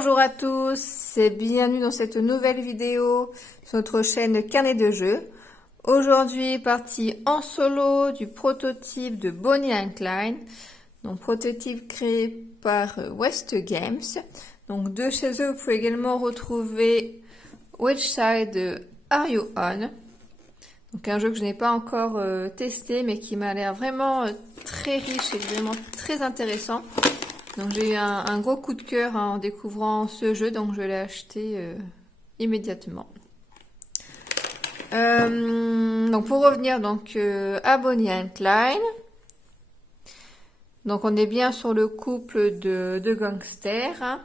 Bonjour à tous et bienvenue dans cette nouvelle vidéo sur notre chaîne Carnet de jeux. Aujourd'hui, partie en solo du prototype de Bonnie and Clyde. Donc prototype créé par West Games. Donc de chez eux, vous pouvez également retrouver Which Side Are You On? Donc un jeu que je n'ai pas encore testé mais qui m'a l'air vraiment très riche et vraiment très intéressant. Donc j'ai eu un gros coup de cœur en découvrant ce jeu, donc je l'ai acheté immédiatement. Donc pour revenir donc à Bonnie and Clyde, donc on est bien sur le couple de gangsters hein,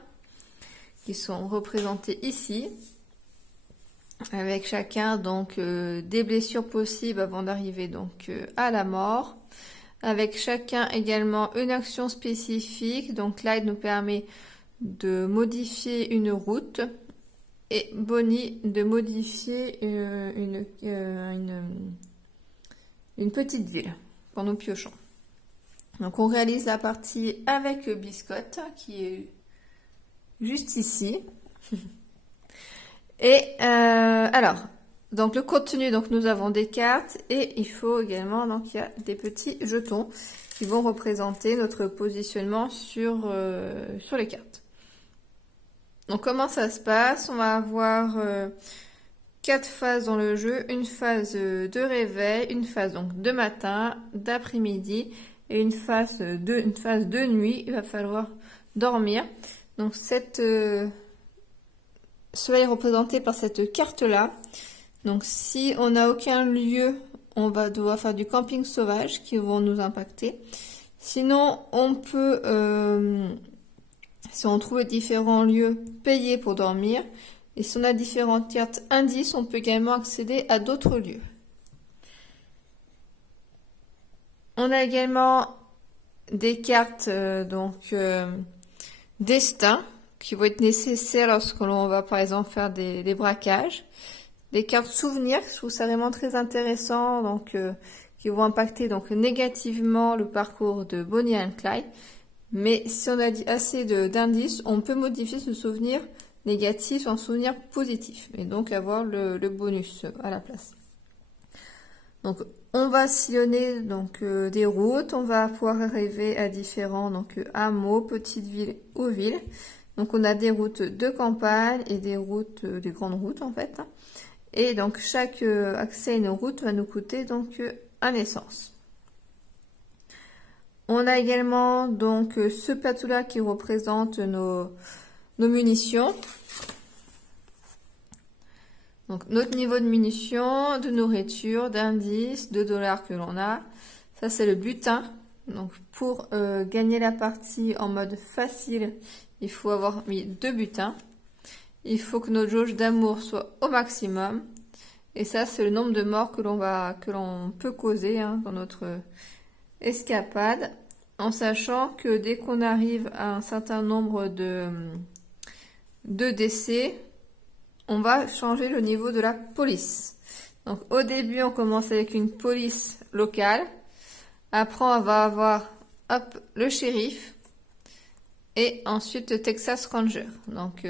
qui sont représentés ici, avec chacun donc des blessures possibles avant d'arriver donc à la mort. Avec chacun également une action spécifique. Donc Clyde nous permet de modifier une route et Bonnie de modifier une petite ville pour nos piochons. Donc on réalise la partie avec Biscotte qui est juste ici. Et alors... Donc le contenu, donc nous avons des cartes et il faut également, donc il y a des petits jetons qui vont représenter notre positionnement sur les cartes. Donc comment ça se passe? On va avoir 4 phases dans le jeu, une phase de réveil, une phase donc de matin, d'après-midi et une phase de nuit. Il va falloir dormir. Donc cela est représenté par cette carte-là. Donc si on n'a aucun lieu, on va devoir faire du camping sauvage qui vont nous impacter. Sinon, on peut, si on trouve différents lieux, payer pour dormir. Et si on a différentes cartes indices, on peut également accéder à d'autres lieux. On a également des cartes destin qui vont être nécessaires lorsque l'on va par exemple faire des braquages. Des cartes souvenirs, je trouve ça vraiment très intéressant, donc qui vont impacter donc négativement le parcours de Bonnie and Clyde. Mais si on a assez d'indices, on peut modifier ce souvenir négatif en souvenir positif, et donc avoir le bonus à la place. Donc on va sillonner donc des routes, on va pouvoir arriver à différents hameaux, petites villes ou villes. Donc on a des routes de campagne et des routes, des grandes routes en fait. Et donc chaque accès à une route va nous coûter donc un essence. On a également donc ce plateau-là qui représente nos munitions. Donc notre niveau de munitions, de nourriture, d'indices, de dollars que l'on a. Ça c'est le butin. Donc pour gagner la partie en mode facile, il faut avoir mis 2 butins. Il faut que notre jauge d'amour soit au maximum. Et ça, c'est le nombre de morts que l'on peut causer hein, dans notre escapade. En sachant que dès qu'on arrive à un certain nombre de décès, on va changer le niveau de la police. Donc au début, on commence avec une police locale. Après, on va avoir hop, le shérif. Et ensuite, le Texas Ranger. Donc...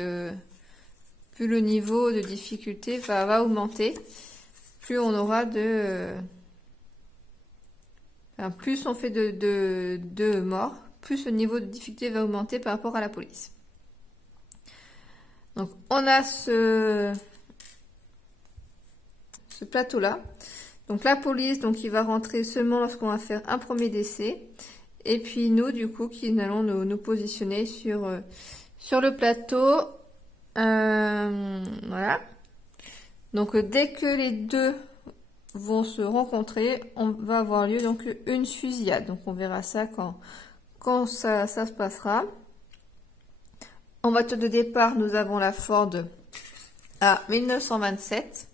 plus le niveau de difficulté va augmenter, plus on aura plus on fait de morts, plus le niveau de difficulté va augmenter par rapport à la police. Donc on a ce plateau-là. Donc la police, donc il va rentrer seulement lorsqu'on va faire un premier décès. Et puis nous, du coup, qui allons nous positionner sur le plateau. Voilà. Donc dès que les deux vont se rencontrer, on va avoir lieu donc une fusillade. Donc on verra ça quand ça se passera. En voiture de départ, nous avons la Ford à 1927.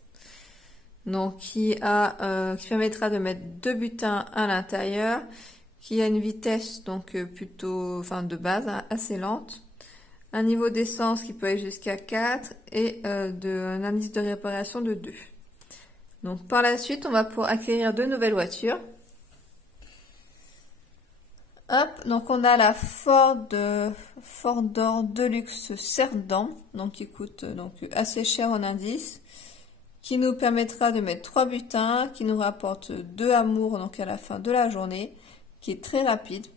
Donc qui permettra de mettre 2 butins à l'intérieur, qui a une vitesse donc plutôt de base hein, assez lente. Un niveau d'essence qui peut aller jusqu'à 4 et un indice de réparation de 2. Donc par la suite, on va pouvoir acquérir 2 nouvelles voitures. Hop, donc on a la Ford Deluxe Cerdan, donc qui coûte donc assez cher en indice, qui nous permettra de mettre 3 butins, qui nous rapporte 2 amours donc à la fin de la journée, qui est très rapide,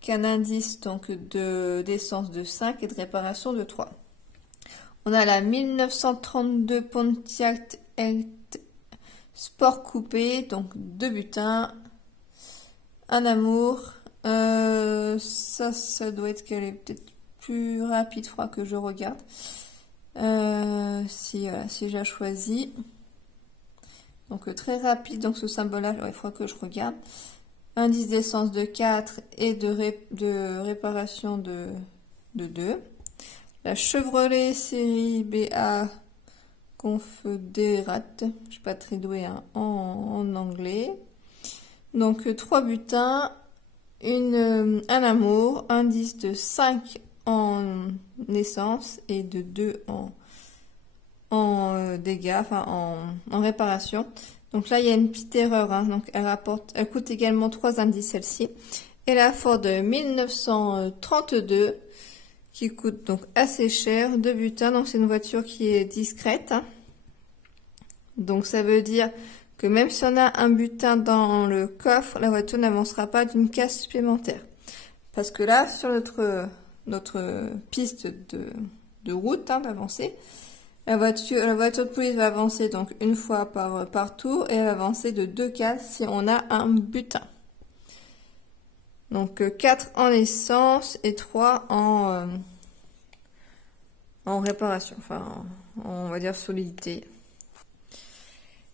qui a un indice donc d'essence de 5 et de réparation de 3. On a la 1932 Pontiac Sport Coupé, donc 2 butins, un amour. Ça doit être qu'elle est peut-être plus rapide, il faudra que je regarde. Si j'ai choisi. Donc très rapide, donc ce symbole-là, il faudra que je regarde. Indice d'essence de 4 et de réparation de 2. La Chevrolet série BA Confederate, je suis pas très douée hein, en anglais. Donc 3 butins, un amour, indice de 5 en essence et de 2 en dégâts, enfin en réparation. Donc là il y a une petite erreur, hein, donc elle coûte également 3 indices celle-ci. Et la Ford 1932 qui coûte donc assez cher, 2 butins, donc c'est une voiture qui est discrète. Hein. Donc ça veut dire que même si on a un butin dans le coffre, la voiture n'avancera pas d'une case supplémentaire. Parce que là, sur notre piste de route hein, d'avancée, la voiture de police va avancer donc une fois par tour et elle va avancer de 2 cases si on a un butin. Donc 4 en essence et 3 en réparation, enfin on va dire solidité.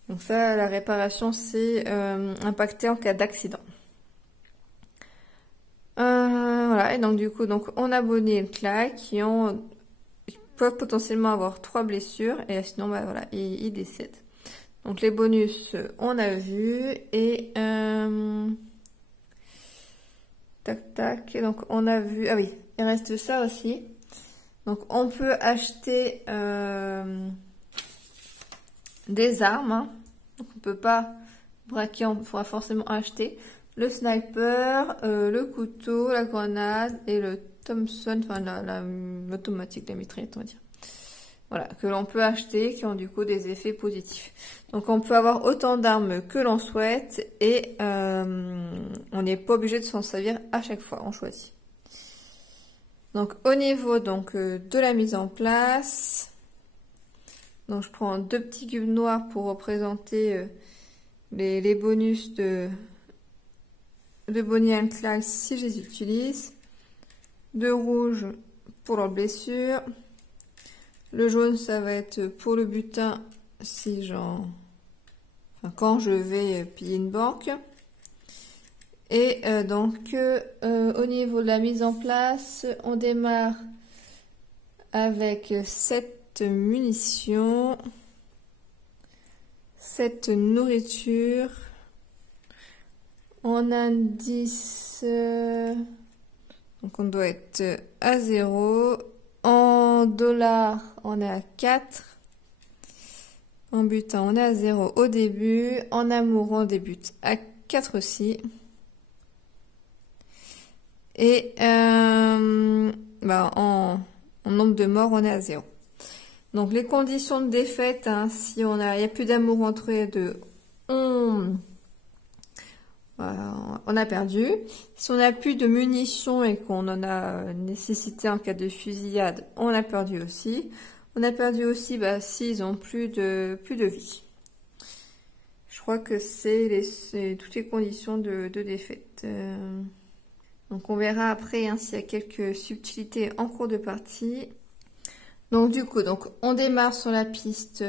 Donc ça, la réparation, c'est impacté en cas d'accident. Voilà, et donc du coup, on a Bonnie et Clyde qui peuvent potentiellement avoir 3 blessures et sinon, bah voilà, ils décèdent. Donc les bonus, on a vu et tac tac, et donc on a vu, ah oui, il reste ça aussi. Donc on peut acheter des armes, hein. Donc on peut pas braquer, on faudra forcément acheter le sniper, le couteau, la grenade et le Thompson, enfin l'automatique, la mitraillette on va dire. Voilà, que l'on peut acheter, qui ont du coup des effets positifs. Donc on peut avoir autant d'armes que l'on souhaite et on n'est pas obligé de s'en servir à chaque fois, on choisit. Donc au niveau de la mise en place, donc je prends 2 petits cubes noirs pour représenter les bonus de Bonnie and Clyde si je les utilise, 2 rouges pour leurs blessures, le jaune ça va être pour le butin si quand je vais piller une banque. Et au niveau de la mise en place, on démarre avec 7 munitions, 7 nourritures, en indice, donc on doit être à 0, en dollars on est à 4, en butin on est à 0 au début, en amour on débute à 4 aussi. Et en nombre de morts, on est à 0. Donc les conditions de défaite, hein, si il n'y a plus d'amour entre les deux, on a perdu. Si on n'a plus de munitions et qu'on en a nécessité en cas de fusillade, on a perdu aussi. On a perdu aussi s'ils ont plus de vie. Je crois que c'est toutes les conditions de défaite. Donc on verra après hein, s'il y a quelques subtilités en cours de partie. Donc du coup, on démarre sur la piste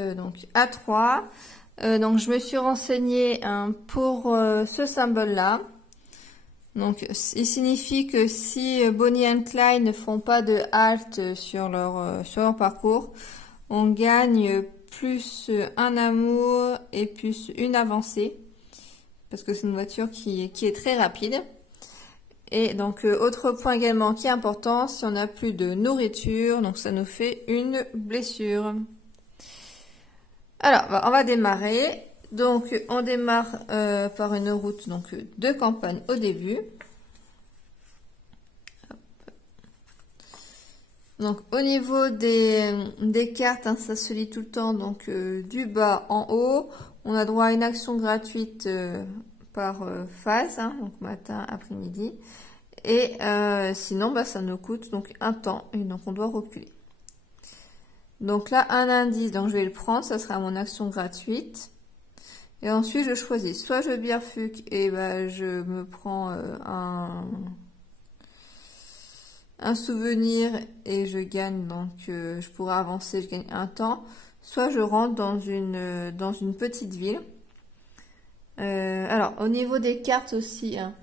A3. Donc je me suis renseignée hein, pour ce symbole-là. Donc il signifie que si Bonnie and Clyde ne font pas de halte sur leur parcours, on gagne plus un amour et plus une avancée. Parce que c'est une voiture qui est très rapide. Et donc, autre point également qui est important, si on n'a plus de nourriture, donc ça nous fait une blessure. Alors, on va démarrer. Donc, on démarre par une route de campagne au début. Donc au niveau des cartes, hein, ça se lit tout le temps, donc du bas en haut. On a droit à une action gratuite par phase, hein, donc matin, après-midi. Et sinon, bah, ça nous coûte donc un temps, et donc on doit reculer. Donc là, un indice, donc je vais le prendre, ça sera mon action gratuite. Et ensuite, je choisis, soit je bifurque et bah, je me prends un souvenir et je gagne, donc je pourrais avancer, je gagne un temps. Soit je rentre dans une petite ville. Alors, au niveau des cartes aussi, hein,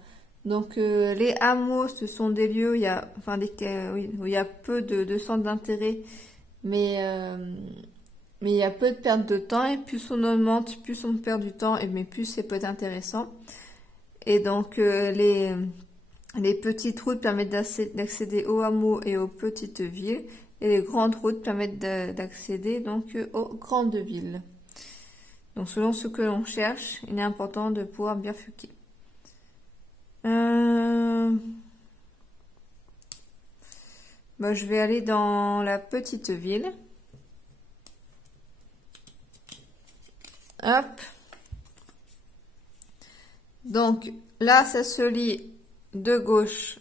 donc les hameaux, ce sont des lieux où il y a, enfin, oui, où il y a peu de centres d'intérêt, mais il y a peu de perte de temps, et plus on augmente, plus on perd du temps, mais plus c'est peut être intéressant. Et donc les petites routes permettent d'accéder aux hameaux et aux petites villes, et les grandes routes permettent d'accéder donc aux grandes villes. Donc selon ce que l'on cherche, il est important de pouvoir bifurquer. Bah, je vais aller dans la petite ville. Hop. Donc là, ça se lit de gauche,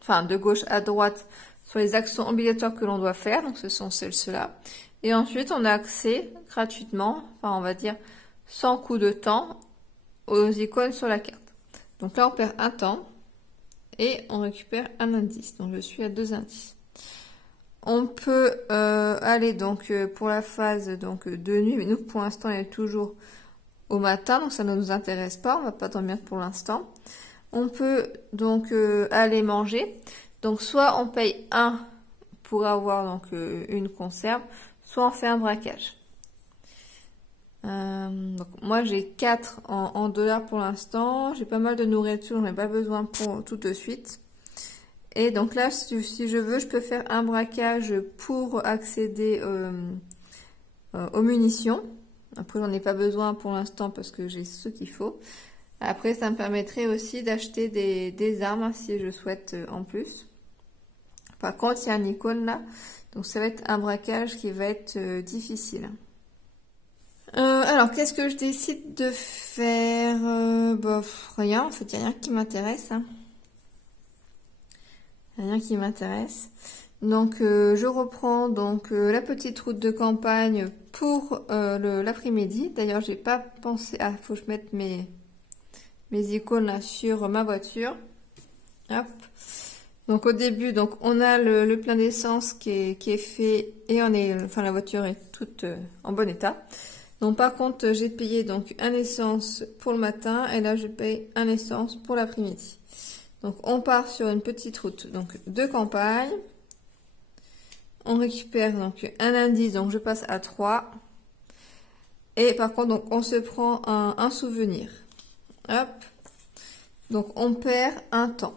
enfin de gauche à droite sur les actions obligatoires que l'on doit faire. Donc ce sont celles-là. Et ensuite, on a accès gratuitement, enfin on va dire sans coût de temps, aux icônes sur la carte. Donc là, on perd un temps et on récupère un indice. Donc je suis à 2 indices. On peut aller donc pour la phase donc de nuit, mais nous pour l'instant, elle est toujours au matin, donc ça ne nous intéresse pas, on va pas dormir pour l'instant. On peut donc aller manger. Donc soit on paye 1 pour avoir donc une conserve, soit on fait un braquage. Donc moi j'ai 4 en dollars pour l'instant, j'ai pas mal de nourriture, j'en ai pas besoin pour tout de suite. Et donc là, si je veux, je peux faire un braquage pour accéder aux munitions. Après, j'en ai pas besoin pour l'instant parce que j'ai ce qu'il faut. Après, ça me permettrait aussi d'acheter des armes si je souhaite en plus. Par contre, il y a un icône là, donc ça va être un braquage qui va être difficile. Alors, qu'est-ce que je décide de faire? Rien, en fait, il n'y a rien qui m'intéresse. Hein. Rien qui m'intéresse. Donc je reprends donc la petite route de campagne pour l'après-midi. D'ailleurs, j'ai pas pensé. Ah, faut que je mette mes icônes là sur ma voiture. Hop. Donc au début, donc on a le plein d'essence qui est fait et la voiture est toute en bon état. Donc par contre, j'ai payé donc un essence pour le matin et là je paye un essence pour l'après-midi. Donc on part sur une petite route donc de campagne. On récupère donc un indice, donc je passe à 3. Et par contre, donc on se prend un souvenir. Hop. Donc on perd un temps.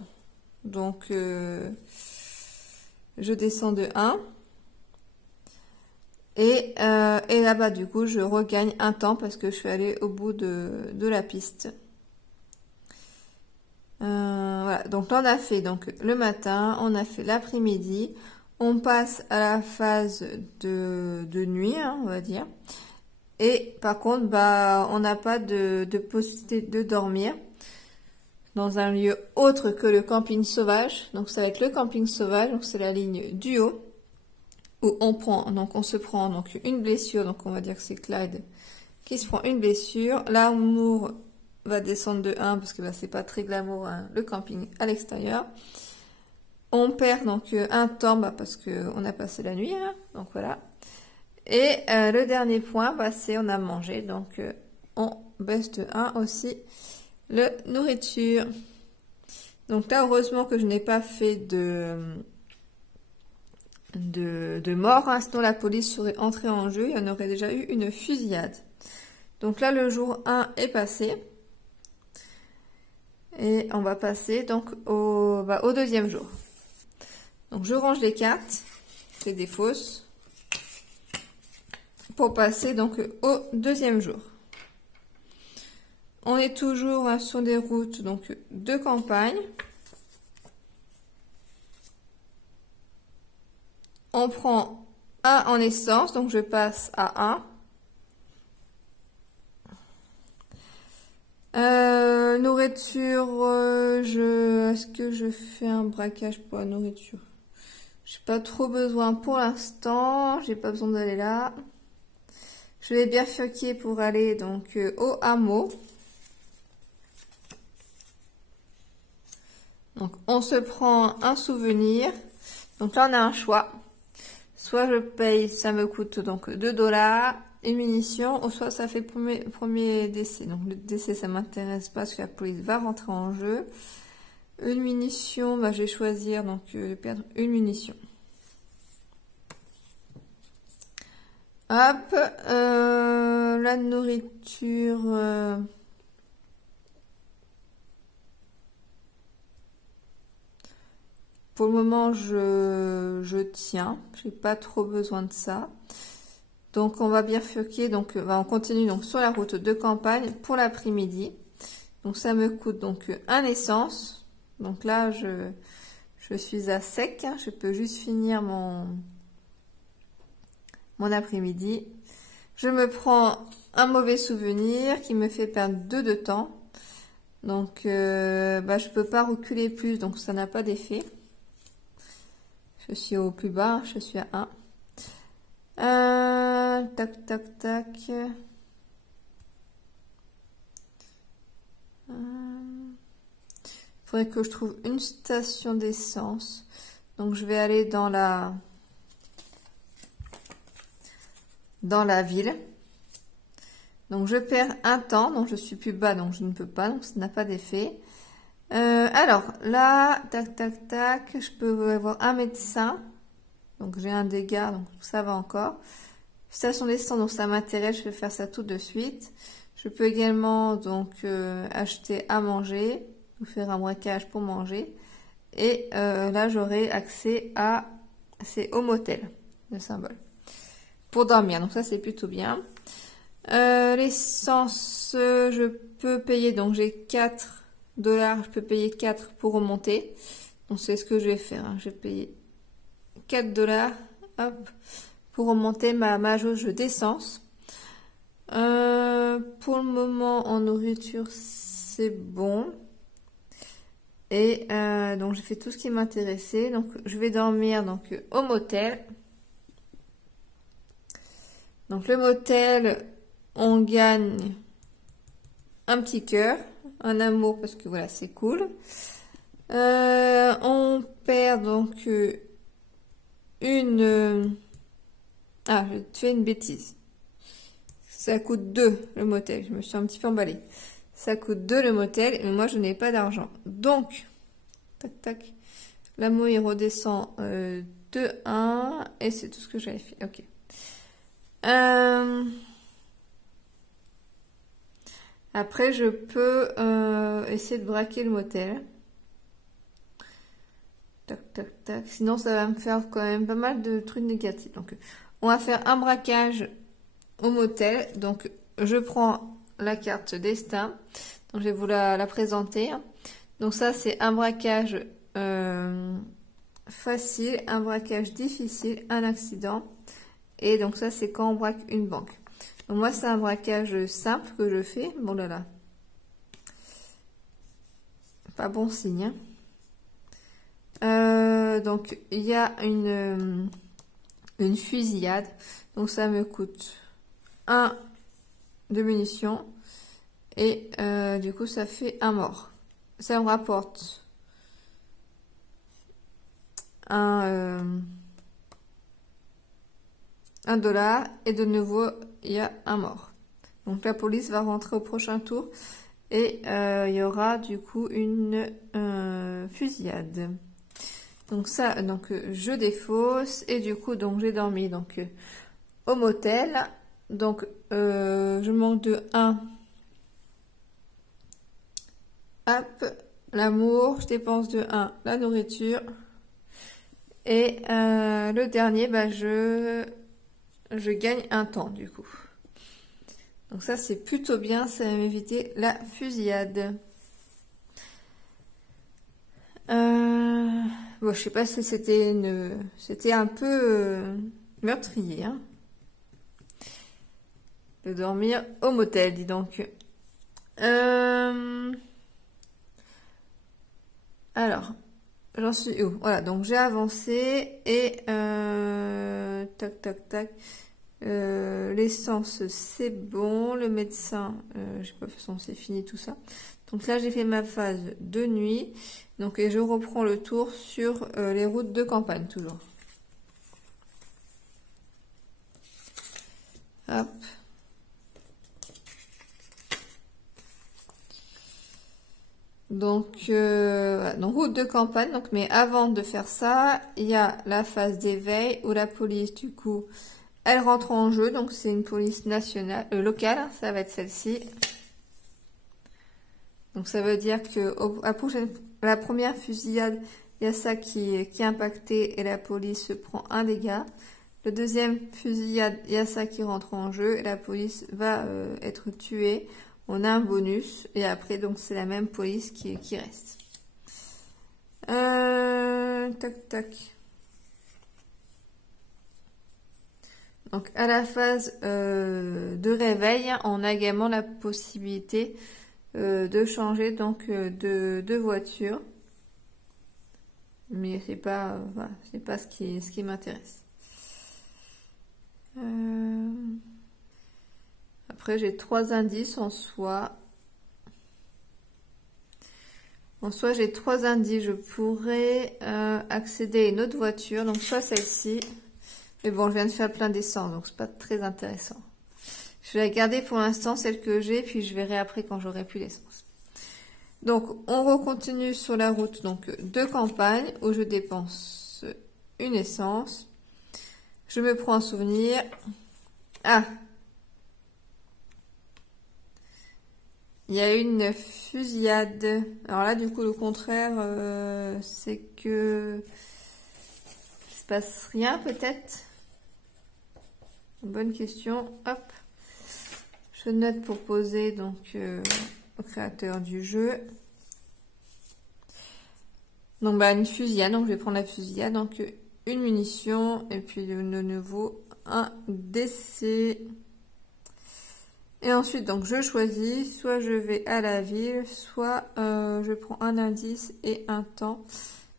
Donc je descends de 1. Et là-bas, du coup, je regagne un temps parce que je suis allée au bout de la piste. Voilà, donc là on a fait donc le matin, on a fait l'après-midi, on passe à la phase de nuit, hein, on va dire. Et par contre, bah on n'a pas de possibilité de dormir dans un lieu autre que le camping sauvage. Donc ça va être le camping sauvage, donc c'est la ligne du haut où on se prend donc une blessure, donc on va dire que c'est Clyde qui se prend une blessure. L'amour va descendre de 1 parce que là c'est pas très glamour hein, le camping à l'extérieur. On perd donc un temps parce que on a passé la nuit, hein, donc voilà. Et le dernier point, c'est on a mangé, donc on baisse de 1 aussi le nourriture. Donc là, heureusement que je n'ai pas fait de mort, hein, sinon la police serait entrée en jeu, il y en aurait déjà eu une fusillade. Donc là, le jour 1 est passé. Et on va passer donc au deuxième jour. Donc je range les cartes, c'est des fausses, pour passer donc au deuxième jour. On est toujours hein, sur des routes donc de campagne. on prend 1 en essence, donc je passe à 1. Nourriture, est-ce que je fais un braquage pour la nourriture? J'ai pas trop besoin pour l'instant, j'ai pas besoin d'aller là. Je vais bifurquer pour aller donc au hameau. Donc on se prend un souvenir. Donc là on a un choix. Soit je paye, ça me coûte donc 2 $, une munition, ou soit ça fait premier décès. Donc le décès ça m'intéresse pas parce que la police va rentrer en jeu. Une munition, bah, je vais choisir donc de perdre une munition. Hop, la nourriture. Pour le moment, je tiens. J'ai pas trop besoin de ça. Donc, on va bifurquer. Donc, on continue donc sur la route de campagne pour l'après-midi. Donc, ça me coûte donc un essence. Donc là, je suis à sec. Je peux juste finir mon après-midi. Je me prends un mauvais souvenir qui me fait perdre 2 de temps. Donc, je peux pas reculer plus. Donc, ça n'a pas d'effet. Je suis au plus bas, je suis à 1. Tac, tac, tac. Faudrait que je trouve une station d'essence. Donc, je vais aller dans la ville. Donc, je perds un temps. Donc, je suis plus bas, donc je ne peux pas. Donc, ça n'a pas d'effet. Alors, là, tac, tac, tac, je peux avoir un médecin. Donc, j'ai un dégât, donc ça va encore. Station d'essence, donc ça m'intéresse, je vais faire ça tout de suite. Je peux également, donc, acheter à manger, ou faire un braquage pour manger. Et là, j'aurai accès à, c'est au motel, le symbole. Pour dormir, donc ça, c'est plutôt bien. L'essence, je peux payer, donc j'ai 4 $, je peux payer 4 pour remonter. Donc c'est ce que je vais faire. Hein. Je vais payer 4 $, hop, pour remonter ma jauge d'essence. Pour le moment, en nourriture, c'est bon. Et donc j'ai fait tout ce qui m'intéressait. Donc je vais dormir donc au motel. Donc le motel, on gagne un petit cœur. Un amour parce que voilà c'est cool. On perd donc ah, je fais une bêtise. Ça coûte 2 le motel. Je me suis un petit peu emballée. Ça coûte 2 le motel, mais moi je n'ai pas d'argent. Donc, tac tac. L'amour il redescend de 1 et c'est tout ce que j'avais fait. Ok. Après, je peux essayer de braquer le motel. Tac, tac, tac. Sinon, ça va me faire quand même pas mal de trucs négatifs. Donc, on va faire un braquage au motel. Donc, je prends la carte destin. Donc, je vais vous la présenter. Donc, ça, c'est un braquage facile, un braquage difficile, un accident. Et donc, ça, c'est quand on braque une banque. Donc moi, c'est un braquage simple que je fais. Bon là là. Pas bon signe. Donc, il y a une fusillade. Donc, ça me coûte 1 de munitions. Et du coup, ça fait un mort. Ça me rapporte $1. Et de nouveau, il y a un mort. Donc la police va rentrer au prochain tour et il y aura du coup une fusillade. Donc ça, donc je défausse et du coup donc j'ai dormi donc au motel. Donc je manque de 1. Hop, l'amour, je dépense de 1 la nourriture et le dernier, bah je gagne un temps du coup. Donc ça c'est plutôt bien, ça va m'éviter la fusillade. Bon, je sais pas si c'était c'était un peu meurtrier, hein, de dormir au motel, dis donc. Alors, j'en suis où? Voilà, donc j'ai avancé et tac tac tac. L'essence c'est bon, le médecin, j'ai pas fait son, c'est fini tout ça. Donc là j'ai fait ma phase de nuit, donc et je reprends le tour sur les routes de campagne toujours. Hop. Donc, voilà, donc route de campagne, donc mais avant de faire ça, il y a la phase d'éveil où la police du coup elle rentre en jeu, donc c'est une police nationale, locale, hein, ça va être celle-ci. Donc ça veut dire que la première fusillade, il y a ça qui est impacté et la police se prend un dégât. Le deuxième fusillade, il y a ça qui rentre en jeu et la police va être tuée. On a un bonus et après donc c'est la même police qui reste. Tac tac. Donc à la phase de réveil, on a également la possibilité de changer donc de voiture, mais c'est pas voilà, c'est pas ce qui m'intéresse. Après j'ai 3 indices en soi. En soi j'ai 3 indices. Je pourrais accéder à une autre voiture, donc soit celle-ci. Mais bon, je viens de faire plein d'essence, donc c'est pas très intéressant. Je vais la garder pour l'instant, celle que j'ai, puis je verrai après quand j'aurai plus d'essence. Donc, on recontinue sur la route donc de campagne, où je dépense une essence. Je me prends un souvenir. Ah! Il y a une fusillade. Alors là, du coup, le contraire, c'est que il se passe rien, peut-être. Bonne question. Hop. Je note pour poser donc au créateur du jeu. Donc bah une fusillade. Donc je vais prendre la fusillade. Donc une munition et puis de nouveau un décès. Et ensuite donc je choisis. Soit je vais à la ville, soit je prends un indice et un temps.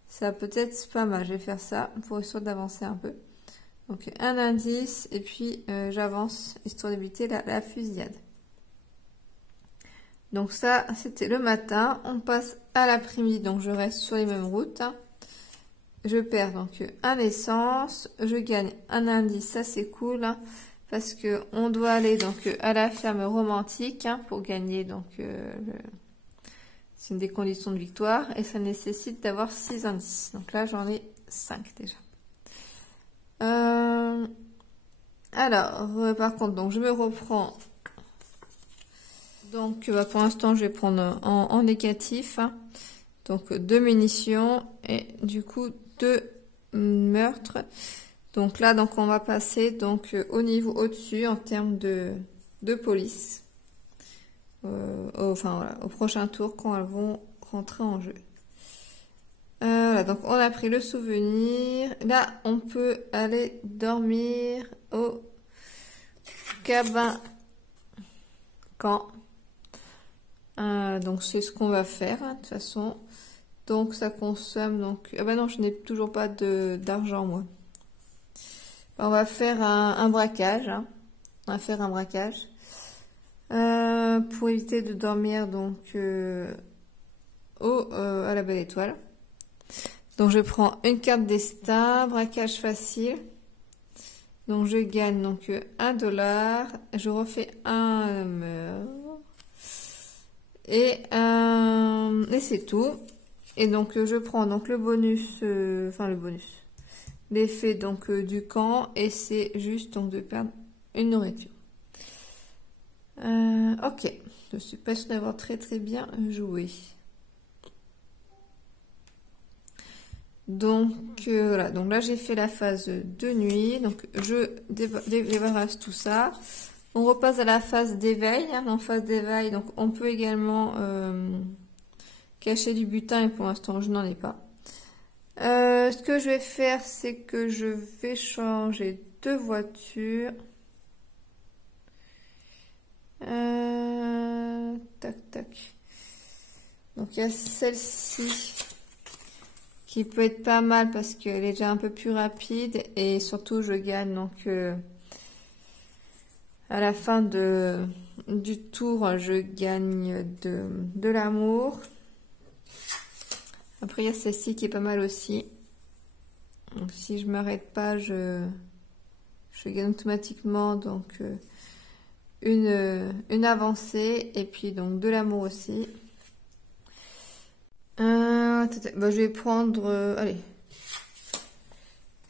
Ça peut être pas mal. Je vais faire ça pour essayer d'avancer un peu. Donc un indice et puis j'avance histoire d'éviter la fusillade. Donc ça c'était le matin, on passe à l'après-midi, donc je reste sur les mêmes routes. Je perds donc un essence, je gagne un indice, ça c'est cool hein, parce que on doit aller donc à la ferme romantique hein, pour gagner donc c'est une des conditions de victoire et ça nécessite d'avoir 6 indices. Donc là j'en ai 5 déjà. Alors, par contre, donc je me reprends. Donc, pour l'instant, je vais prendre en négatif. Hein. Donc, 2 munitions et du coup 2 meurtres. Donc là, donc on va passer donc au niveau au-dessus en termes de police. Enfin voilà, au prochain tour quand elles vont rentrer en jeu. Voilà, donc on a pris le souvenir. Là, on peut aller dormir au cabin camp. Donc c'est ce qu'on va faire hein, de toute façon. Donc ça consomme donc. Ah bah non, je n'ai toujours pas d'argent moi. On va faire un braquage. Hein. On va faire un braquage pour éviter de dormir donc à la Belle Étoile. Donc je prends une carte destin, braquage facile. Donc je gagne donc $1. Je refais un meurtre. Et c'est tout. Et donc je prends donc le bonus, l'effet donc du camp et c'est juste donc de perdre une nourriture. Ok, je suis pas sûre d'avoir très bien joué. Donc voilà, donc là j'ai fait la phase de nuit, donc je débarrasse tout ça. On repasse à la phase d'éveil. Hein. En phase d'éveil, donc on peut également cacher du butin et pour l'instant je n'en ai pas. Ce que je vais faire, c'est que je vais changer de voiture. Tac, tac. Donc il y a celle-ci qui peut être pas mal parce qu'elle est déjà un peu plus rapide et surtout je gagne donc à la fin du tour je gagne de l'amour. Après il y a celle-ci qui est pas mal aussi. Donc si je m'arrête pas je gagne automatiquement donc une avancée et puis donc de l'amour aussi. Bah, je vais prendre allez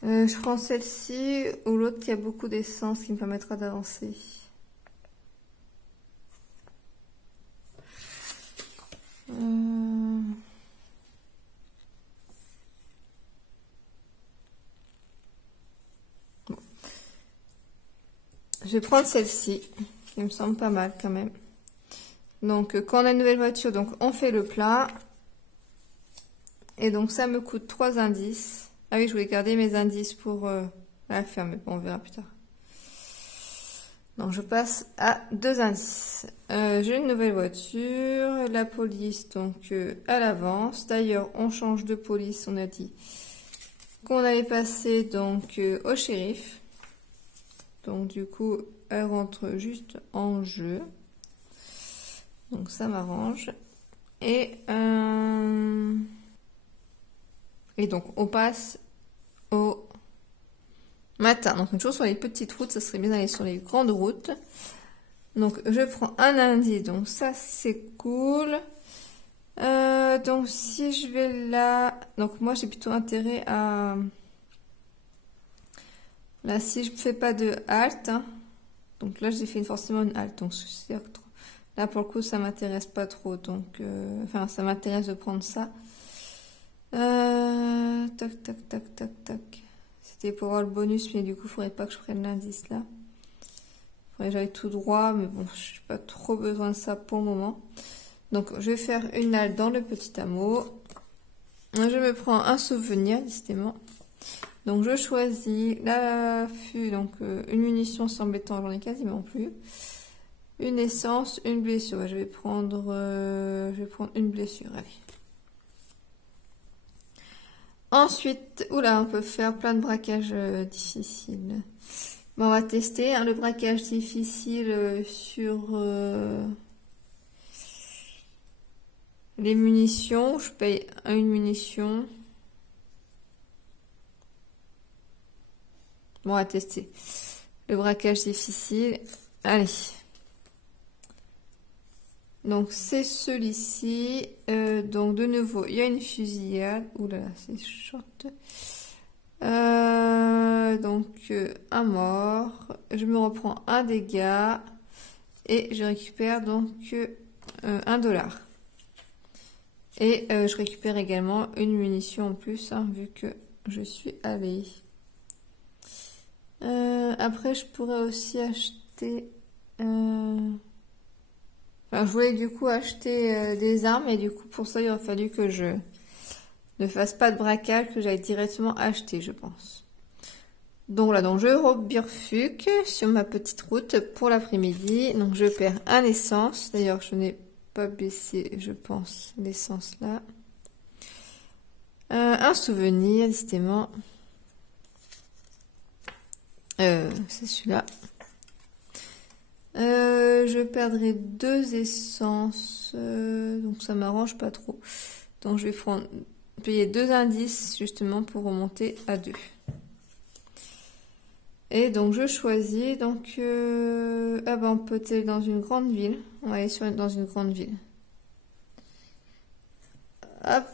je prends celle-ci ou l'autre qui a beaucoup d'essence qui me permettra d'avancer. Bon. Je vais prendre celle-ci qui me semble pas mal quand même. Donc quand on a une nouvelle voiture, donc on fait le plein. Et donc ça me coûte 3 indices. Ah oui, je voulais garder mes indices pour la faire, mais bon, on verra plus tard. Donc je passe à 2 indices. J'ai une nouvelle voiture, la police donc à l'avance. D'ailleurs, on change de police, on a dit qu'on allait passer donc au shérif. Donc du coup, elle rentre juste en jeu. Donc ça m'arrange. Et donc, on passe au matin. Donc, toujours sur les petites routes, ça serait bien d'aller sur les grandes routes. Donc, je prends un indice. Donc, ça, c'est cool. Donc, si je vais là... Donc, moi, j'ai plutôt intérêt à... Là, si je ne fais pas de halte... Hein, donc, là, j'ai fait forcément une halte. Donc, là, pour le coup, ça m'intéresse pas trop. Donc, enfin, ça m'intéresse de prendre ça. Tac, tac, tac, tac, tac. C'était pour avoir le bonus, mais du coup, il faudrait pas que je prenne l'indice là. Il faudrait que j'aille tout droit, mais bon, je n'ai pas trop besoin de ça pour le moment. Donc, je vais faire une halte dans le petit hameau. Je me prends un souvenir, décidément. Donc, je choisis l'affût, donc une munition sans embêtant, j'en ai quasiment plus. Une essence, une blessure. Je vais prendre une blessure, allez. Ensuite, oula, on peut faire plein de braquages difficiles. Bon, on va tester hein, le braquage difficile sur les munitions. Je paye une munition. Bon, on va tester le braquage difficile. Allez. Donc c'est celui-ci. Donc de nouveau, il y a une fusillade. Ouh là là, c'est short. Donc un mort. Je me reprends un dégât. Et je récupère donc $1. Et je récupère également une munition en plus, hein, vu que je suis allée. Après, je pourrais aussi acheter... Alors, je voulais du coup acheter des armes et du coup pour ça il aurait fallu que je ne fasse pas de braquage, que j'aille directement acheter, je pense. Donc là, donc je rebifurque sur ma petite route pour l'après-midi. Donc je perds un essence. D'ailleurs, je n'ai pas baissé, je pense, l'essence là. Un souvenir, décidément. C'est celui-là. Je perdrai 2 essences, donc ça m'arrange pas trop. Donc je vais payer 2 indices justement pour remonter à 2. Et donc je choisis, donc ah ben on peut aller dans une grande ville. On va aller dans une grande ville. Hop.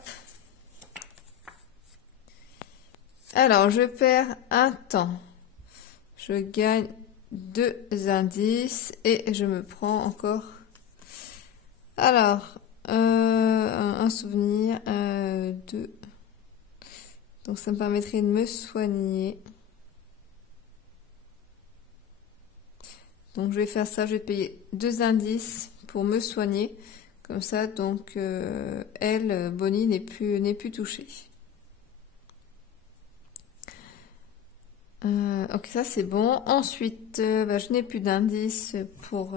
Alors je perds un temps. Je gagne 2 indices et je me prends encore alors un souvenir 2, donc ça me permettrait de me soigner. Donc je vais faire ça, je vais payer 2 indices pour me soigner comme ça. Donc elle, Bonnie, n'est plus touchée. Ok, ça c'est bon. Ensuite, bah, je n'ai plus d'indices pour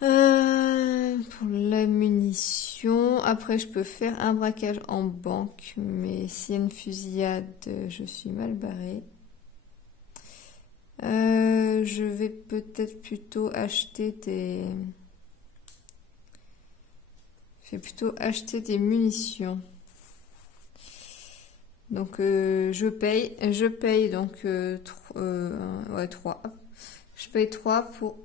la munition. Après, je peux faire un braquage en banque, mais s'il y a une fusillade, je suis mal barrée. Je vais peut-être plutôt acheter des... Je vais plutôt acheter des munitions. Donc je paye donc ouais, 3. Je paye 3 pour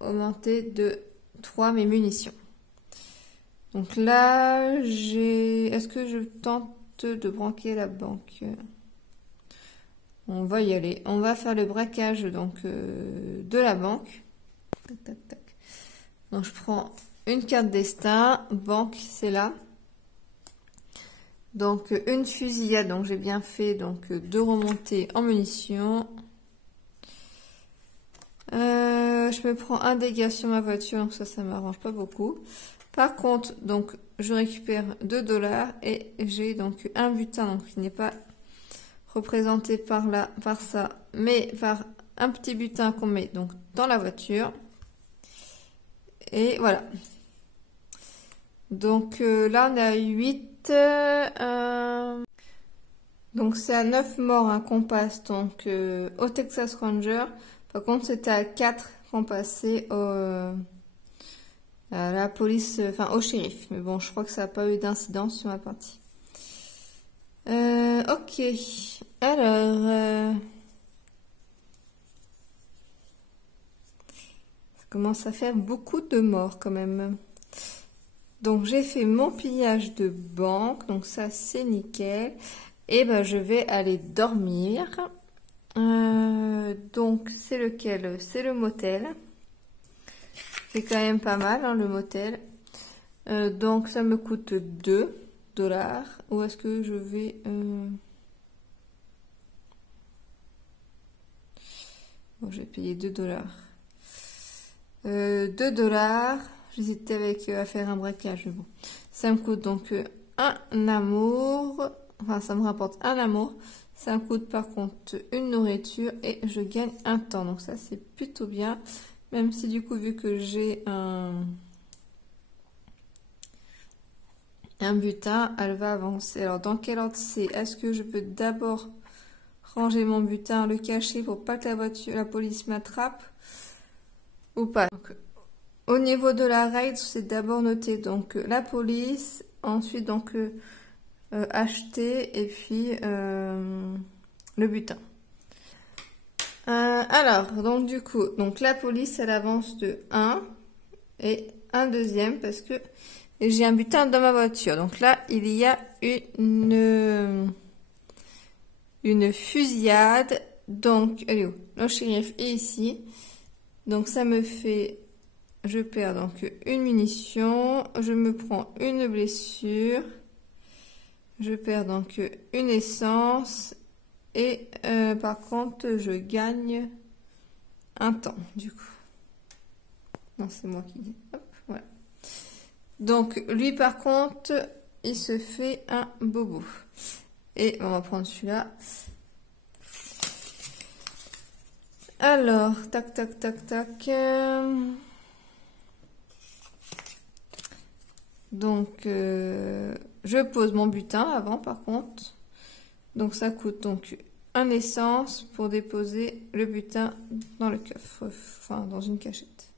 augmenter de 3 mes munitions. Donc là, est-ce que je tente de braquer la banque? On va y aller. On va faire le braquage donc de la banque. Tac, tac, tac. Donc je prends une carte destin, banque, c'est là. Donc une fusillade, donc j'ai bien fait donc 2 remontées en munitions. Je me prends un dégât sur ma voiture, donc ça m'arrange pas beaucoup. Par contre, donc je récupère 2 $ et j'ai donc un butin, donc qui n'est pas représenté par là, par ça, mais par un petit butin qu'on met donc dans la voiture. Et voilà. Donc là on est à 8. Donc c'est à 9 morts hein, qu'on passe donc au Texas Ranger. Par contre c'était à 4 qu'on passait à la police, enfin au shérif. Mais bon, je crois que ça n'a pas eu d'incidence sur ma partie. Ok. Alors... ça commence à faire beaucoup de morts quand même. Donc j'ai fait mon pillage de banque. Donc ça c'est nickel. Et ben je vais aller dormir. Donc c'est lequel? C'est le motel. C'est quand même pas mal hein, le motel. Donc ça me coûte 2 $. Où est-ce que je vais bon, je vais payer 2 $. 2 $. J'hésitais avec à faire un braquage, mais bon. Ça me coûte donc un amour. Enfin, ça me rapporte un amour. Ça me coûte par contre une nourriture et je gagne un temps. Donc ça, c'est plutôt bien. Même si du coup, vu que j'ai un butin, elle va avancer. Alors, dans quel ordre c'est? Est-ce que je peux d'abord ranger mon butin, le cacher pour pas que la police m'attrape ou pas? Donc, au niveau de la raid, c'est d'abord noté donc la police, ensuite donc acheter et puis le butin. Alors, donc du coup, donc la police, elle avance de 1 et un deuxième parce que j'ai un butin dans ma voiture. Donc là, il y a une fusillade. Donc, allez, le shérif est ici. Donc ça me fait, je perds donc une munition, je me prends une blessure, je perds donc une essence et par contre je gagne un temps du coup. Non, c'est moi qui dis. Hop, voilà. Donc lui par contre, il se fait un bobo. Et on va prendre celui-là. Alors, tac, tac, tac, tac. Donc, je pose mon butin avant, par contre. Donc, ça coûte donc un essence pour déposer le butin dans le coffre, enfin, dans une cachette.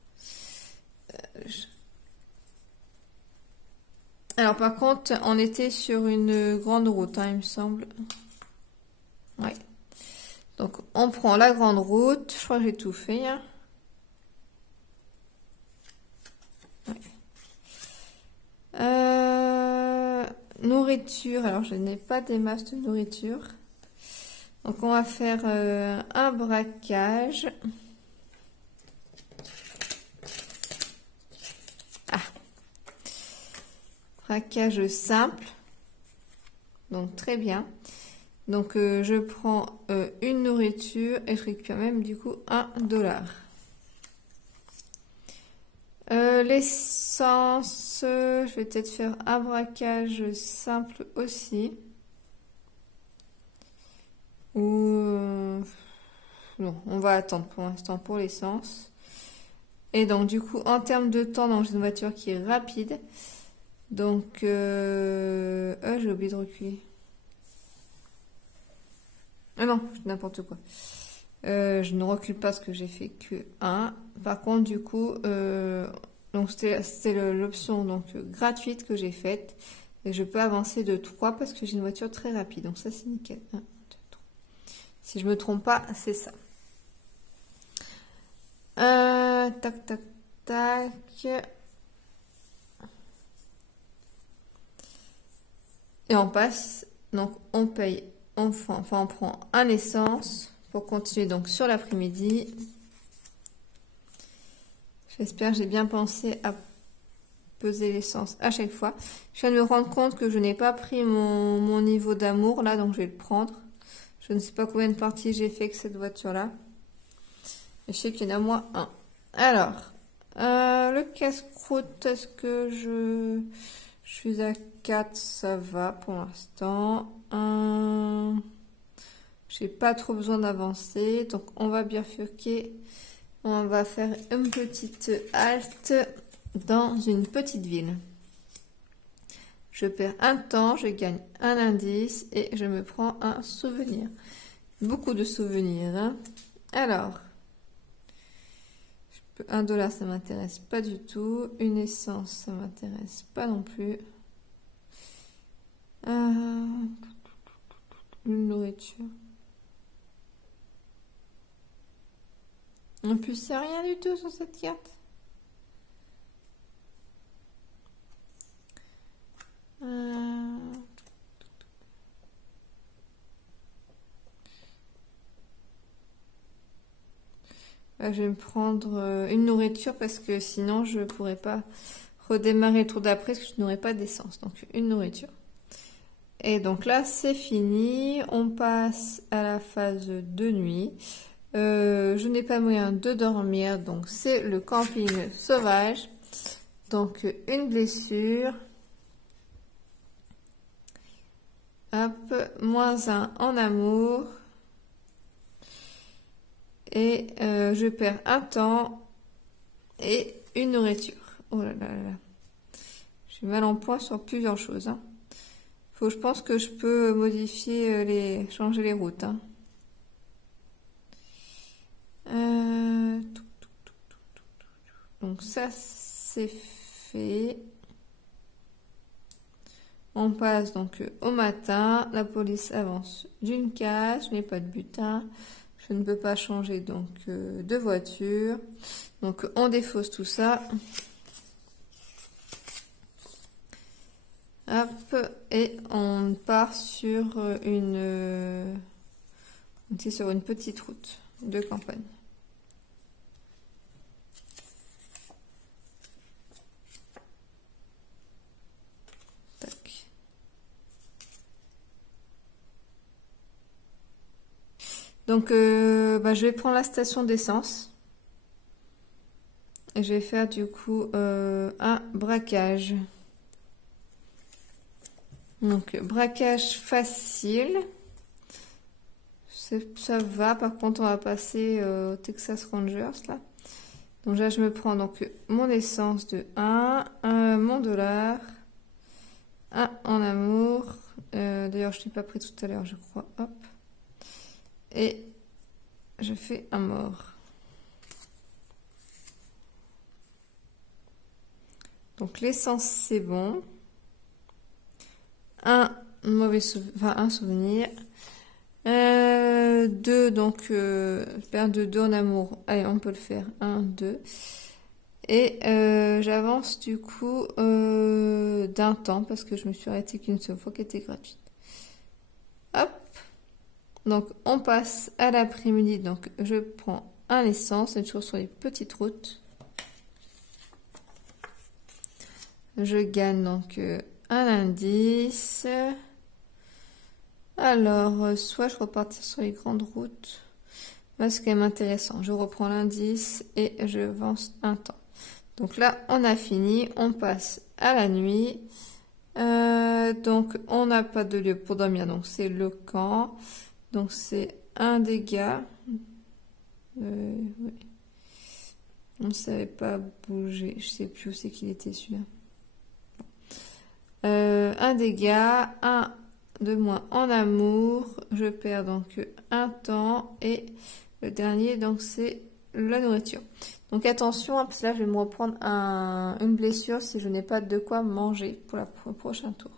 Alors, par contre, on était sur une grande route, hein, il me semble. Ouais. Donc, on prend la grande route. Je crois que j'ai tout fait. Hein. Ouais. Nourriture. Alors, je n'ai pas des masses de nourriture. Donc, on va faire un braquage. Ah. Braquage simple. Donc, très bien. Donc, je prends une nourriture et je récupère même du coup $1. L'essence, je vais peut-être faire un braquage simple aussi. ou... Non, on va attendre pour l'instant pour l'essence. Et donc du coup, en termes de temps, donc j'ai une voiture qui est rapide. Donc, j'ai oublié de reculer. Ah non, n'importe quoi. Je ne recule pas parce que j'ai fait que 1. Par contre, du coup, donc c'était l'option donc gratuite que j'ai faite. Et je peux avancer de 3 parce que j'ai une voiture très rapide. Donc ça, c'est nickel. 1, 2, 3. Si je me trompe pas, c'est ça. Tac, tac, tac. Et on passe. Donc, on paye. Enfin, on prend un essence pour continuer donc sur l'après-midi. J'espère que j'ai bien pensé à peser l'essence à chaque fois. Je viens de me rendre compte que je n'ai pas pris mon niveau d'amour là, donc je vais le prendre. Je ne sais pas combien de parties j'ai fait avec cette voiture là. Et je sais qu'il y en a moins un. Alors, le casse-croûte, est-ce que je suis à 4, ça va pour l'instant. J'ai pas trop besoin d'avancer, donc on va bifurquer. On va faire une petite halte dans une petite ville. Je perds un temps, je gagne un indice et je me prends un souvenir. Beaucoup de souvenirs, hein. Alors, $1, ça m'intéresse pas du tout. Une essence, ça m'intéresse pas non plus. Une nourriture. En plus, c'est rien du tout sur cette carte. Je vais me prendre une nourriture parce que sinon je pourrais pas redémarrer le tour d'après parce que je n'aurai pas d'essence. Donc une nourriture. Et donc là c'est fini. On passe à la phase de nuit. Je n'ai pas moyen de dormir, donc c'est le camping sauvage. Donc une blessure. Hop, -1 en amour. Et je perds un temps et une nourriture. Oh là là là. J'ai mal en point sur plusieurs choses. Hein. Je pense que je peux modifier changer les routes. Hein. Donc ça c'est fait. On passe donc au matin. La police avance d'une case. Je n'ai pas de butin. Je ne peux pas changer donc de voiture. Donc on défausse tout ça. Hop, et on part sur une petite route de campagne. Tac. Donc je vais prendre la station d'essence. Et je vais faire du coup un braquage. Donc braquage facile. Ça va, par contre on va passer au Texas Rangers là. Donc là je me prends donc mon essence de 1, mon $, 1 en amour. D'ailleurs je n'ai pas pris tout à l'heure je crois. Hop. Et je fais un mort. Donc l'essence c'est bon. Un souvenir. 2 donc perte de 2 en amour. Allez on peut le faire. 1, 2. Et j'avance du coup d'un temps parce que je me suis arrêtée qu'une seule fois qui était gratuite. Hop. Donc on passe à l'après-midi. Donc je prends un essence, c'est toujours sur les petites routes. Je gagne donc un indice. Alors, soit je repartir sur les grandes routes. Là, c'est quand même intéressant. Je reprends l'indice et je avance un temps. Donc là, on a fini. On passe à la nuit. Donc, on n'a pas de lieu pour dormir. Donc, c'est le camp. Donc c'est un dégât. Ouais. On ne savait pas bouger. Je sais plus où c'est qu'il était celui-là. Un dégât, un de moins en amour. Je perds donc un temps. Et le dernier, donc c'est la nourriture. Donc attention, parce que là je vais me reprendre une blessure si je n'ai pas de quoi manger pour le prochain tour.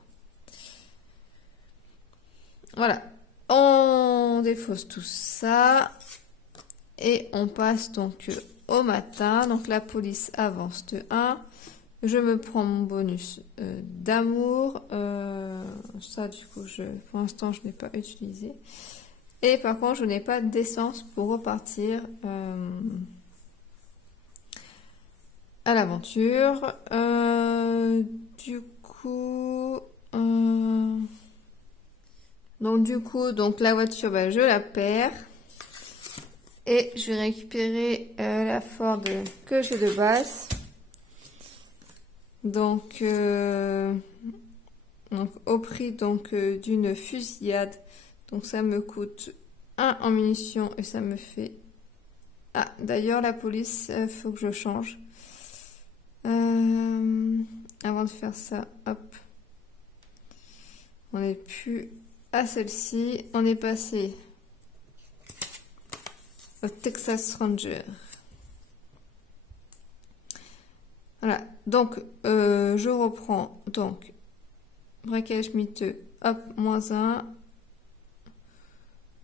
Voilà. On défausse tout ça. Et on passe donc au matin. Donc la police avance de 1. Je me prends mon bonus d'amour. Ça, du coup, pour l'instant, je n'ai pas utilisé. Et par contre, je n'ai pas d'essence pour repartir à l'aventure. Du coup... Donc la voiture, bah, je la perds. Et je vais récupérer la Ford que j'ai de base. Donc au prix d'une fusillade. Donc ça me coûte 1 en munitions et ça me fait... Ah, d'ailleurs la police, faut que je change. Avant de faire ça, hop. On n'est plus à celle-ci. On est passé au Texas Ranger. Voilà, donc je reprends, donc braquage miteux, hop, -1.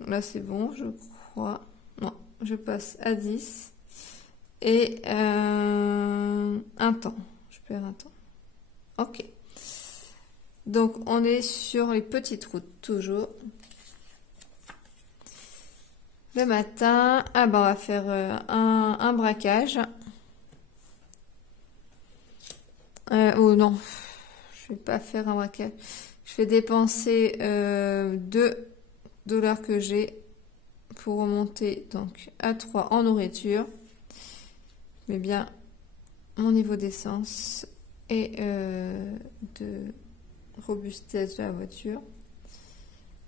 Là c'est bon, je crois. Non, je passe à 10. Et un temps, je perds un temps. Ok. Donc on est sur les petites routes, toujours. Le matin, ah ben on va faire un braquage. Oh non, je vais pas faire un braquage. Je vais dépenser 2 $ que j'ai pour remonter donc à 3 en nourriture. Mais bien mon niveau d'essence et de robustesse de la voiture.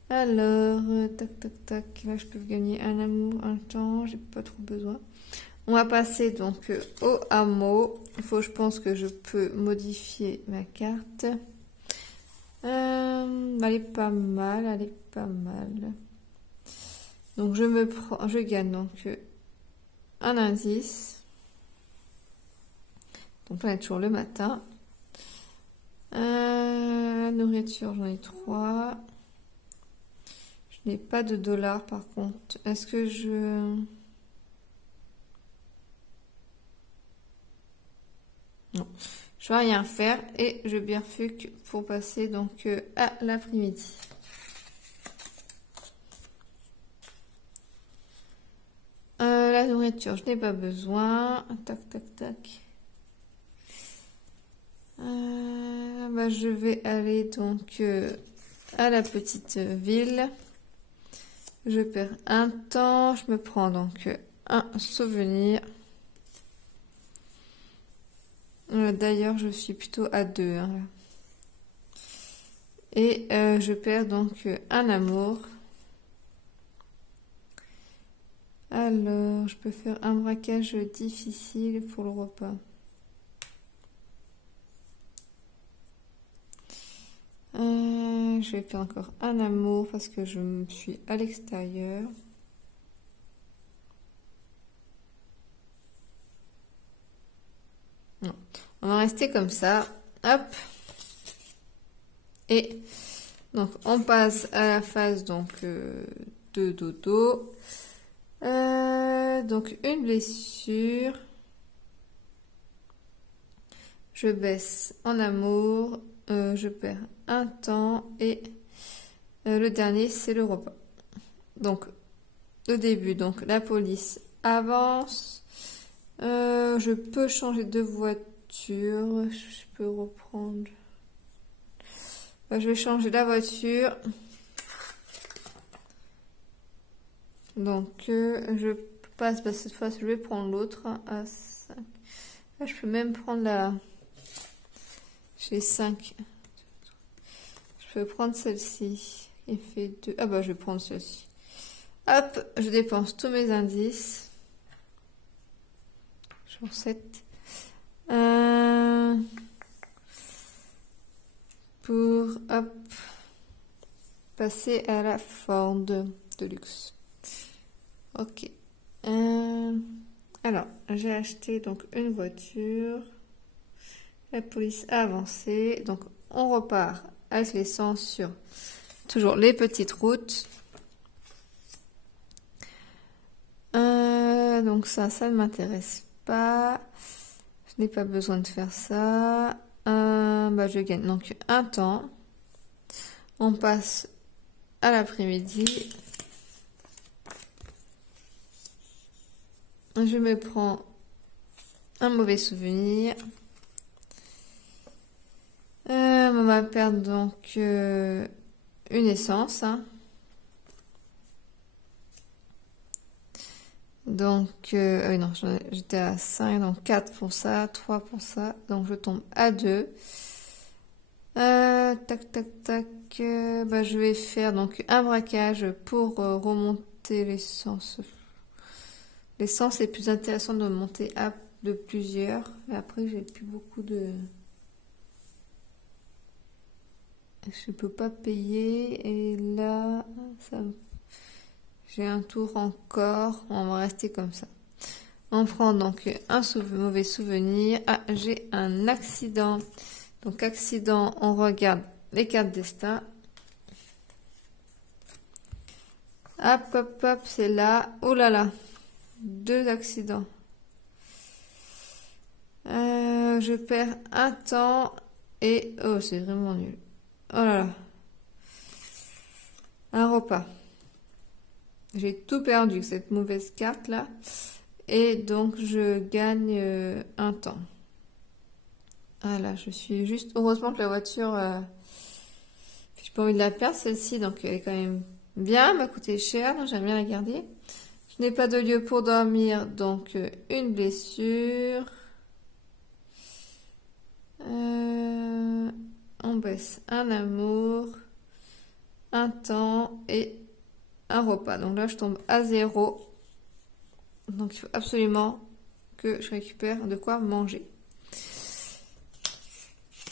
Alors, tac, tac, tac. Là, je peux gagner un amour, un temps. J'ai pas trop besoin. On va passer donc au hameau. Je pense que je peux modifier ma carte. Elle est pas mal, elle est pas mal. Donc, je gagne donc un indice. Donc, là, on est toujours le matin. La nourriture, j'en ai 3. Je n'ai pas de $ par contre. Est-ce que je... Non. Je vais rien faire et je bifurque pour passer donc à l'après-midi. La nourriture, je n'ai pas besoin. Tac, tac, tac. Bah, je vais aller donc à la petite ville. Je perds un temps. Je me prends donc un souvenir. D'ailleurs, je suis plutôt à 2. Hein, là. Et je perds donc un amour. Alors, je peux faire un braquage difficile pour le repas. Je vais faire encore un amour parce que je suis à l'extérieur. Non. On va rester comme ça. Hop. Et donc on passe à la phase donc de dodo. Donc une blessure. Je baisse en amour. Je perds un temps et le dernier c'est le repas. Donc au début donc la police avance. Je peux changer de voiture. Je peux reprendre. Je vais changer la voiture. Donc je passe cette fois je vais prendre l'autre à 5. Là, je peux même prendre la... J'ai 5. Je peux prendre celle-ci. Il fait 2. Ah bah je vais prendre celle-ci. Hop, je dépense tous mes indices. Genre 7. Pour, hop, passer à la Ford de luxe. Ok. Alors, j'ai acheté donc une voiture. La police a avancé. Donc, on repart avec l'essence sur toujours les petites routes. Donc ça ne m'intéresse pas. Je n'ai pas besoin de faire ça. Je gagne donc un temps. On passe à l'après-midi. Je me prends un mauvais souvenir. On va perdre donc une essence. Hein. Donc, oui, non, j'étais à 5, donc 4 pour ça, 3 pour ça. Donc, je tombe à 2. Tac, tac, tac. Je vais faire donc un braquage pour remonter l'essence. L'essence est plus intéressant de monter à de plusieurs. Mais après, j'ai plus beaucoup de... Je peux pas payer. Et là, ça... J'ai un tour encore. On va rester comme ça. On prend donc un mauvais souvenir. Ah, j'ai un accident. Donc, accident, on regarde les cartes destin. Hop, hop, hop, c'est là. Oh là là. 2 accidents. Je perds un temps. Et, oh, c'est vraiment nul. Oh là là. Un repas. J'ai tout perdu, cette mauvaise carte là. Et donc, je gagne un temps. Voilà, je suis juste... Heureusement que la voiture... j'ai pas envie de la perdre, celle-ci. Donc, elle est quand même bien. Elle m'a coûté cher, donc j'aime bien la garder. Je n'ai pas de lieu pour dormir, donc une blessure. On baisse un amour. Un temps et... un repas. Donc là, je tombe à 0. Donc, il faut absolument que je récupère de quoi manger.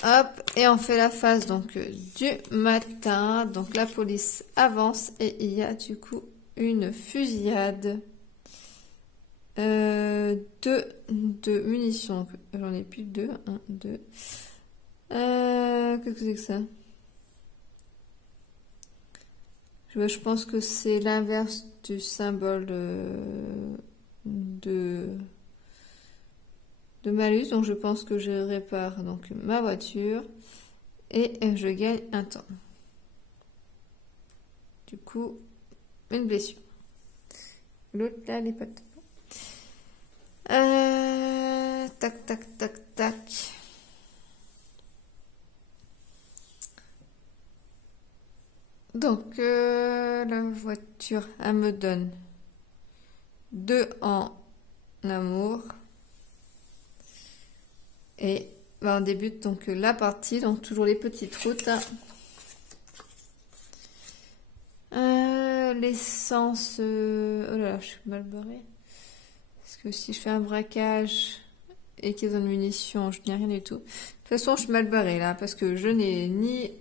Hop, et on fait la phase donc du matin. Donc, la police avance et il y a du coup une fusillade. 2 munitions. J'en ai plus 2. 1, 2. Qu'est-ce que c'est que ça? Je pense que c'est l'inverse du symbole de malus. Donc, je pense que je répare donc ma voiture et je gagne un temps. Du coup, une blessure. L'autre, là, elle est pas... Tac, tac, tac, tac. Donc, la voiture, elle me donne 2 en amour. Et on débute donc la partie, donc toujours les petites routes. L'essence... oh là là, je suis mal barrée. Parce que si je fais un braquage et qu'ils ont une munition, je n'ai rien du tout. De toute façon, je suis mal barrée là, parce que je n'ai ni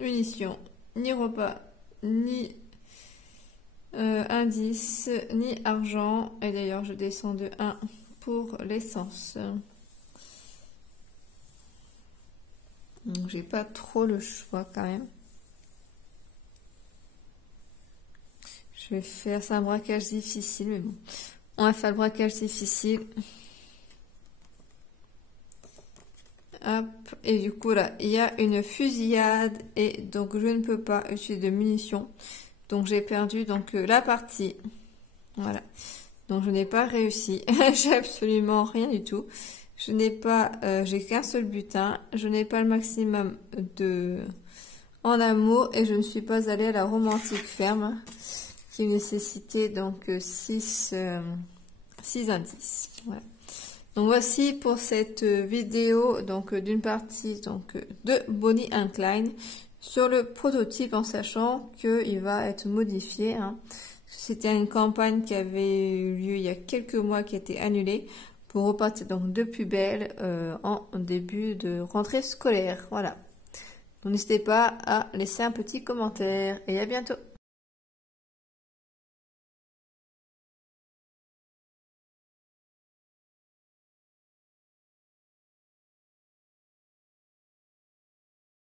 munitions, ni repas, ni indice, ni argent. Et d'ailleurs, je descends de 1 pour l'essence. Donc, j'ai pas trop le choix quand même. Je vais faire ça un braquage difficile, mais bon. On va faire le braquage difficile. Hop, et du coup là, il y a une fusillade et donc je ne peux pas utiliser de munitions. Donc j'ai perdu donc la partie. Voilà. Donc je n'ai pas réussi. J'ai absolument rien du tout. Je n'ai pas, j'ai qu'un seul butin. Je n'ai pas le maximum de en amour et je ne suis pas allée à la romantique ferme qui nécessitait donc 6 indices. Voilà. Donc voici pour cette vidéo donc d'une partie donc de Bonnie and Clyde sur le prototype en sachant qu'il va être modifié. Hein. C'était une campagne qui avait eu lieu il y a quelques mois qui a été annulée pour repartir donc de plus belle en début de rentrée scolaire. Voilà. Donc n'hésitez pas à laisser un petit commentaire et à bientôt.